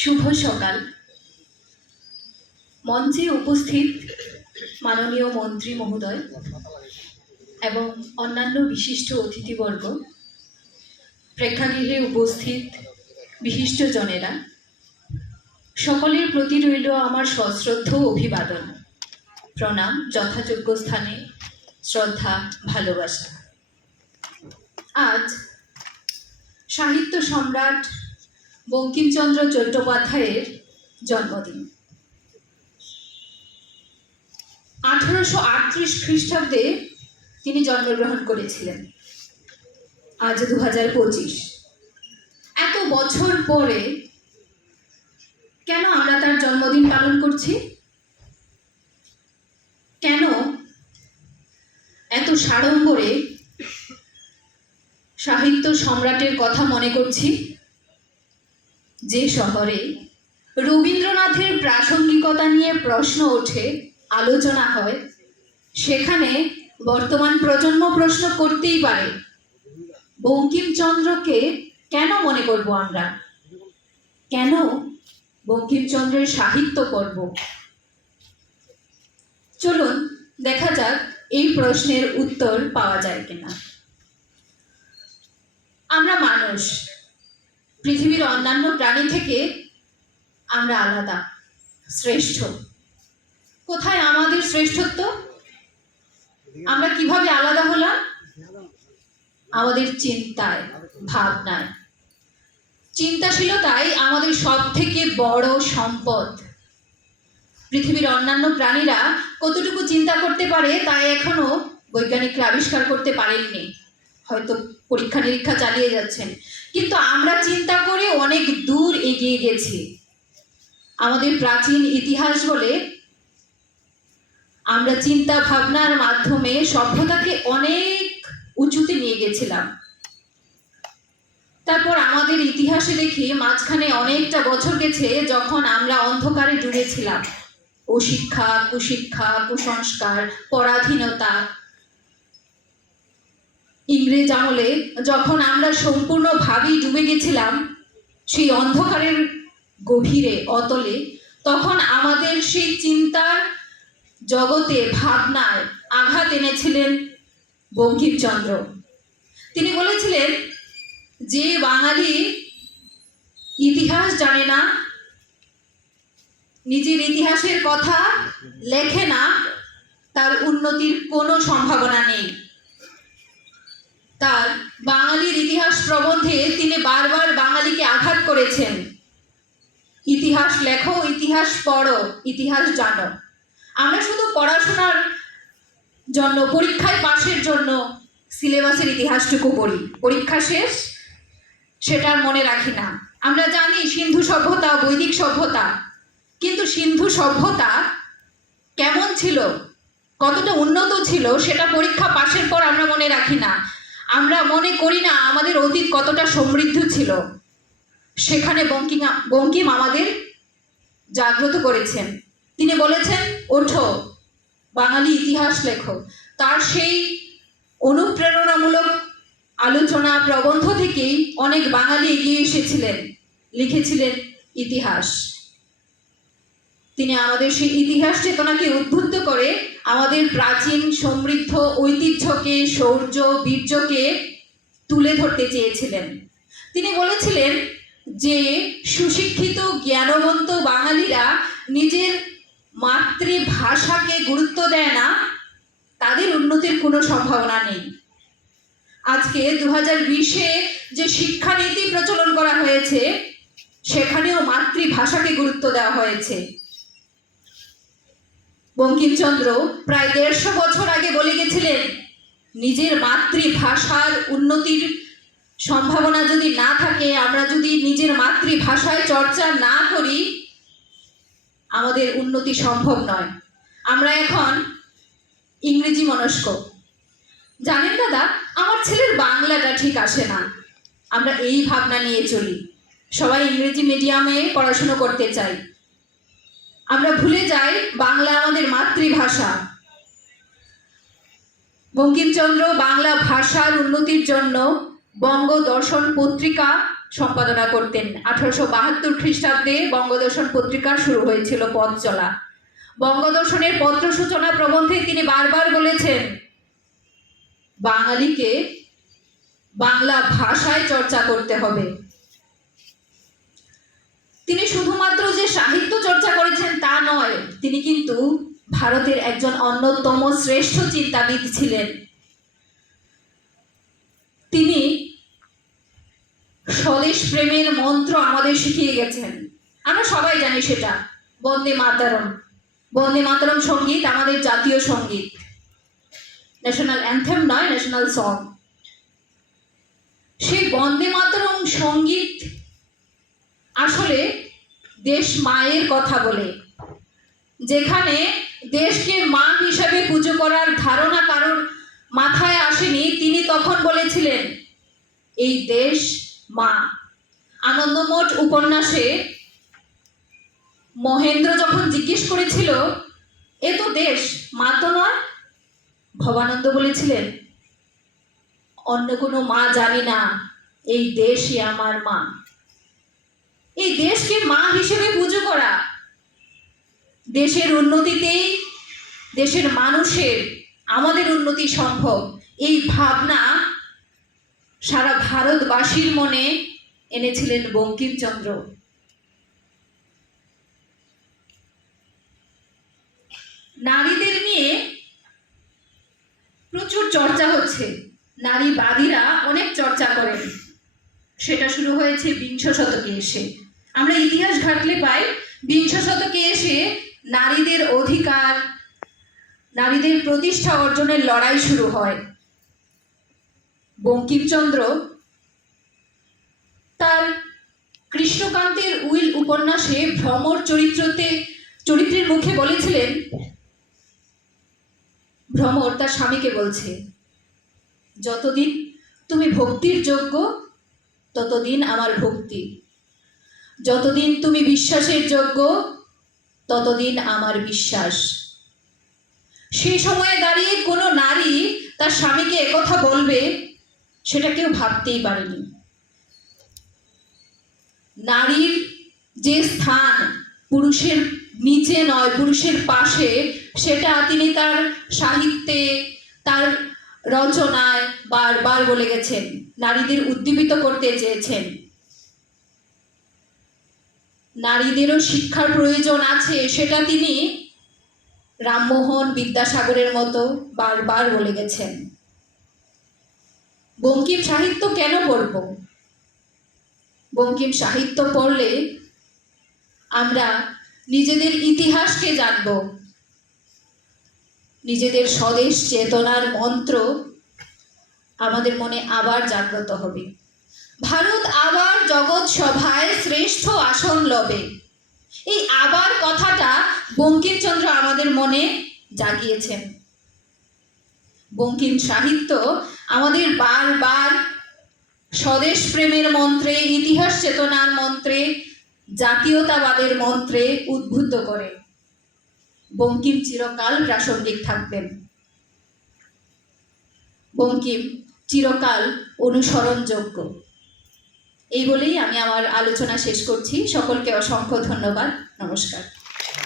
শুভ সকাল। মঞ্চে উপস্থিত মাননীয় মন্ত্রী মহোদয় এবং অন্যান্য বিশিষ্ট অতিথিবর্গ, প্রেক্ষাগৃহে উপস্থিত বিশিষ্টজনেরা, সকলের প্রতি রইল আমার সশ্রদ্ধ অভিবাদন, প্রণাম যথাযোগ্য স্থানে, শ্রদ্ধা, ভালোবাসা। আজ সাহিত্য সম্রাট বঙ্কিমচন্দ্র চট্টোপাধ্যায়ের জন্মদিন। আঠারোশো আটত্রিশ খ্রিস্টাব্দে তিনি জন্মগ্রহণ করেছিলেন, আজ দু হাজার পঁচিশ। এত বছর পরে কেন আমরা তার জন্মদিন পালন করছি? কেন এত সাড়ম্বরে সাহিত্য সম্রাটের কথা মনে করছি? যে শহরে রবীন্দ্রনাথের প্রাসঙ্গিকতা নিয়ে প্রশ্ন ওঠে, আলোচনা হয়, সেখানে বর্তমান প্রজন্ম প্রশ্ন করতেই পারে, বঙ্কিমচন্দ্রকে কেন মনে করব আমরা? কেন বঙ্কিমচন্দ্রের সাহিত্য পর্ব? চলুন, দেখা যাক এই প্রশ্নের উত্তর পাওয়া যায় কিনা। আমরা মানুষ পৃথিবীর অন্যান্য প্রাণী থেকে আমরা আলাদা, শ্রেষ্ঠ। কোথায় আমাদের শ্রেষ্ঠত্ব? আমরা কীভাবে আলাদা হলাম? আমাদের চিন্তায়, ভাবনায়। চিন্তাশীলতাই আমাদের সব থেকে বড় সম্পদ। পৃথিবীর অন্যান্য প্রাণীরা কতটুকু চিন্তা করতে পারে তা এখনও বৈজ্ঞানিকরা আবিষ্কার করতে পারেননি। হয়তো পরীক্ষা নিরীক্ষা চালিয়ে যাচ্ছেন। কিন্তু আমরা চিন্তা করে অনেক দূর এগিয়ে গেছি। আমাদের প্রাচীন ইতিহাস বলে আমরা চিন্তা ভাবনার মাধ্যমে সভ্যতাকে অনেক উঁচুতে নিয়ে গেছিলাম। তারপর আমাদের ইতিহাসে দেখি মাঝখানে অনেকটা বছর গেছে যখন আমরা অন্ধকারে ডুবেছিলাম। অশিক্ষা কুশিক্ষা, কুসংস্কার, পরাধীনতা ইংরেজ আমলে যখন আমরা সম্পূর্ণভাবেই ডুবে গেছিলাম সেই অন্ধকারের গভীরে অতলে, তখন আমাদের সেই চিন্তার জগতে, ভাবনায় আঘাত এনেছিলেন বঙ্কিমচন্দ্র। তিনি বলেছিলেন, যে বাঙালি ইতিহাস জানে না, নিজের ইতিহাসের কথা লেখে না, তার উন্নতির কোনো সম্ভাবনা নেই। তার বাঙালির ইতিহাস প্রবন্ধে তিনি বারবার বাঙালিকে আঘাত করেছেন। ইতিহাস লেখো, ইতিহাস পড়ো, ইতিহাস জানো। আমরা শুধু পড়াশোনার জন্য, পরীক্ষায় পাশের জন্য সিলেবাসের ইতিহাসটুকু পড়ি। পরীক্ষা শেষ সেটার মনে রাখি না। আমরা জানি সিন্ধু সভ্যতা, বৈদিক সভ্যতা। কিন্তু সিন্ধু সভ্যতা কেমন ছিল? কতটা উন্নত ছিল? সেটা পরীক্ষা পাশের পর আমরা মনে রাখি না। আমরা মনে করি না আমাদের অতীত কতটা সমৃদ্ধ ছিল। সেখানে বঙ্কিম বঙ্কিম আমাদের জাগ্রত করেছেন। তিনি বলেছেন, ওঠো, বাঙালি ইতিহাস লেখো। তার সেই অনুপ্রেরণামূলক আলোচনা প্রবন্ধ থেকেই অনেক বাঙালি এগিয়ে এসেছিলেন, লিখেছিলেন ইতিহাস। তিনি আমাদের সেই ইতিহাস চেতনাকে উদ্বুদ্ধ করে আমাদের প্রাচীন সমৃদ্ধ ঐতিহ্যকে শৌর্য বীর্যকে তুলে ধরতে চেয়েছিলেন। তিনি বলেছিলেন যে, সুশিক্ষিত, জ্ঞানবন্ত বাঙালিরা নিজের মাতৃভাষাকে গুরুত্ব দেয় না, তাদের উন্নতির কোনো সম্ভাবনা নেই। আজকে দু হাজার বিশে যে শিক্ষানীতি প্রচলন করা হয়েছে, সেখানেও মাতৃভাষাকে গুরুত্ব দেওয়া হয়েছে। বঙ্কিমচন্দ্র প্রায় দেড়শো বছর আগে বলে গেছিলেন, নিজের মাতৃভাষার উন্নতির সম্ভাবনা যদি না থাকে, আমরা যদি নিজের মাতৃভাষায় চর্চা না করি, আমাদের উন্নতি সম্ভব নয়। আমরা এখন ইংরেজি মনস্ক। জানেন দাদা, আমার ছেলের বাংলাটা ঠিক আসে না। আমরা এই ভাবনা নিয়ে চলি। সবাই ইংরেজি মিডিয়ামে পড়াশুনো করতে চাই। আমরা ভুলে যাই বাংলা আমাদের মাতৃভাষা। বঙ্কিমচন্দ্র বাংলা ভাষার উন্নতির জন্য বঙ্গ দর্শন পত্রিকা সম্পাদনা করতেন। আঠারোশো বাহাত্তর খ্রিস্টাব্দে বঙ্গদর্শন পত্রিকা শুরু হয়েছিল পথ চলা। বঙ্গদর্শনের পত্র সূচনা প্রবন্ধে তিনি বারবার বলেছেন, বাঙালিকে বাংলা ভাষায় চর্চা করতে হবে। তিনি শুধুমাত্র যে সাহিত্য চর্চা করেছেন তা নয়, তিনি কিন্তু ভারতের একজন অন্যতম শ্রেষ্ঠ চিন্তাবিদ ছিলেন। তিনি স্বদেশ প্রেমের মন্ত্র আমাদের শিখিয়ে গেছেন। আমরা সবাই জানি সেটা। বন্দে মাতারম। বন্দে মাতারম সংগীত আমাদের জাতীয় সংগীত। ন্যাশনাল অ্যান্থেম নয়, ন্যাশনাল সং। সেই বন্দে মাতরম সংগীত আসলে দেশ মায়ের কথা বলে। যেখানে দেশকে মা হিসাবে পুজো করার ধারণা কারোর মাথায় আসেনি, তিনি তখন বলেছিলেন, এই দেশ মা। আনন্দমঠ উপন্যাসে মহেন্দ্র যখন জিজ্ঞেস করেছিল, এ তো দেশ, মা তো নয়? ভবানন্দ বলেছিলেন, অন্য কোনো মা জানি না, এই দেশই আমার মা। এই দেশকে মা হিসেবে পুজো করা। দেশের উন্নতিতেই, দেশের মানুষের আমাদের উন্নতি সম্ভব। এই ভাবনা সারা ভারতবাসীর মনে এনেছিলেন বঙ্কিমচন্দ্র। নারীদের নিয়ে প্রচুর চর্চা হচ্ছে। নারীবাদীরা অনেক চর্চা করেন। সেটা শুরু হয়েছে বিংশ শতকে এসে। আমরা ইতিহাস ঘাটলে পাই, বিংশ শতকে এসে নারীদের অধিকার, নারীদের প্রতিষ্ঠা অর্জনের লড়াই শুরু হয়। বঙ্কিমচন্দ্র তার কৃষ্ণকান্তের উইল উপন্যাসে ভ্রমর চরিত্রতে, চরিত্রের মুখে বলেছিলেন, ভ্রমর তার স্বামীকে বলছে, যতদিন তুমি ভক্তির যোগ্য, ততদিন আমার ভক্তি। যতদিন তুমি বিশ্বাসের যোগ্য, ততদিন আমার বিশ্বাস। সেই সময়ে দাঁড়িয়ে কোনো নারী তার স্বামীকে একথা বলবে, সেটা কেউ ভাবতেই পারেনি। নারীর যে স্থান পুরুষের নিচে নয়, পুরুষের পাশে, সেটা তিনি তার সাহিত্যে, তার রচনায় বারবার বলে গেছেন। নারীদের উদ্দীপিত করতে চেয়েছেন। নারীদেরও শিক্ষার প্রয়োজন আছে, সেটা তিনি রামমোহন বিদ্যাসাগরের মতো বারবার বলে গেছেন। বঙ্কিম সাহিত্য কেন পড়ব? বঙ্কিম সাহিত্য পড়লে আমরা নিজেদের ইতিহাসকে জানব। নিজেদের স্বদেশ চেতনার মন্ত্র আমাদের মনে আবার জাগ্রত হবে। ভারত আবার জগৎ সভায় শ্রেষ্ঠ আসন লবে। এই আবার কথাটা বঙ্কিমচন্দ্র আমাদের মনে জাগিয়েছেন। বঙ্কিম সাহিত্য আমাদের বারবার স্বদেশ প্রেমের মন্ত্রে, ইতিহাস চেতনার মন্ত্রে, জাতীয়তাবাদের মন্ত্রে উদ্বুদ্ধ করে। বঙ্কিম চিরকাল প্রাসঙ্গিক থাকবেন। বঙ্কিম চিরকাল অনুসরণযোগ্য। এই বলেই আমি আমার আলোচনা শেষ করছি। সকলকে অসংখ্য ধন্যবাদ। নমস্কার।